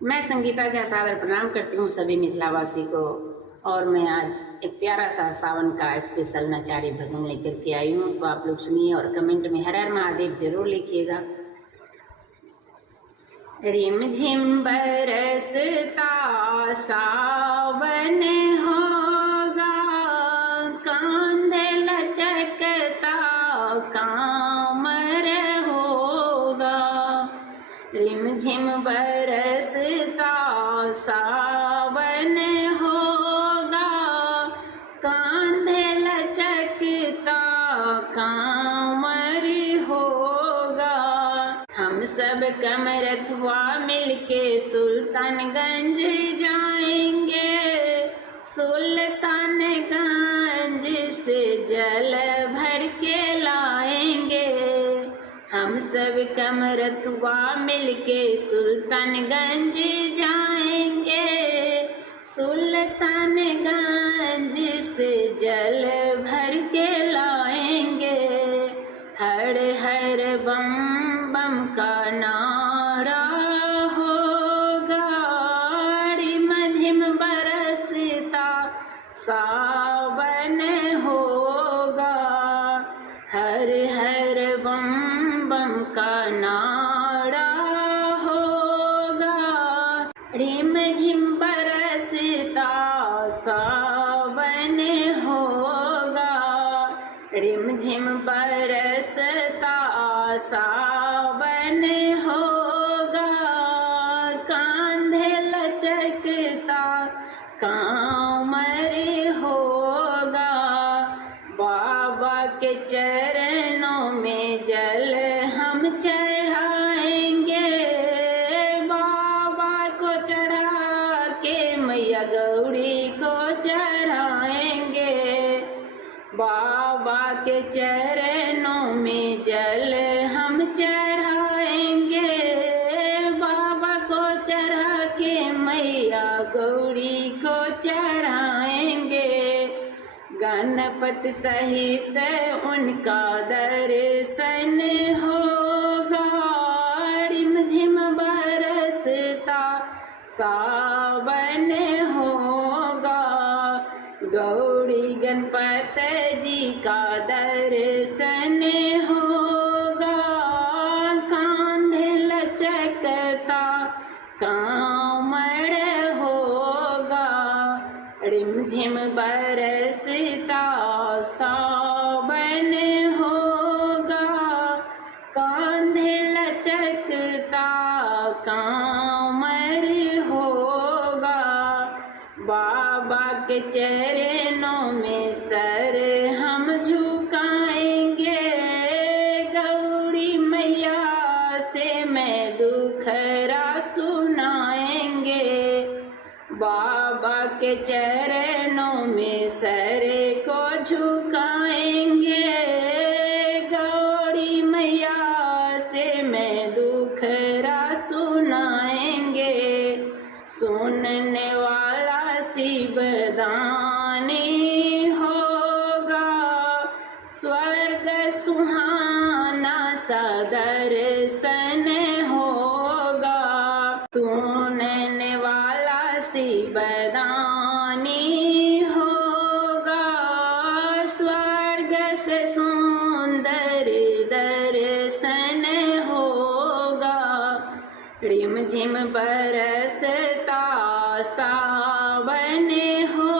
मैं संगीता झा सादर प्रणाम करती हूँ सभी मिथिलावासी को। और मैं आज एक प्यारा सा सावन का स्पेशल नचारी भजन लेकर के आई हूँ, तो आप लोग सुनिए और कमेंट में हर हर महादेव जरूर लिखिएगा। रिम झिम बरसता सावन होगा, कांधे लचकता कामर होगा। रिम झिम बरसता सावन होगा, कांधे लचकता कामर होगा। हम सब कमरथुआ मिलके सुल्तानगंज जाएंगे, सुल्तानगंज से जल भर के लाएंगे। हम सब कमरथुआ मिलके सुल्तानगंज जाएंगे, सुल्तानगंज से जल भर के लाएंगे। हर हर बम बम का नारा होगा, रिम झिम बरसता सावन होगा। हर हर बम बम का नारा होगा, रिम झिम बरसता सावन होगा। रिम झिम बरसता सावन होगा, कांधे लचकता कामर होगा। बाबा के चरणों में जल हम चढ़ाएंगे, बाबा को चढ़ा के मैया गौरी को चढ़ाएंगे। बाबा के चरणों में जल हम चढ़ाएंगे, बाबा को चढ़ा के मैया गौरी को चढ़ाएंगे। गणपति सहित उनका दर्शन होगा, रिम झिम बरसता सावन होगा। गौरी गणपति जी का दर्शन होगा, कांधे लचकता कामर होगा। रिम झिम बरसता सावन होगा, कांधे लचकता कामर होगा। बाबा के चरणों में सर हम झुकाएंगे, गौरी मैया से मैं दुखरा सुनाएंगे। बाबा के चरणों में सर को झुकाएंगे, गौरी मैया से मैं दुखरा सुनाएंगे। सुनने वाला शिवदानी होगा, स्वर्ग सुहाना सा दर्शन होगा। सुनने वाला शिवदानी होगा, स्वर्ग से सुंदर दर्शन होगा। रिम झिम बरसता सावन हो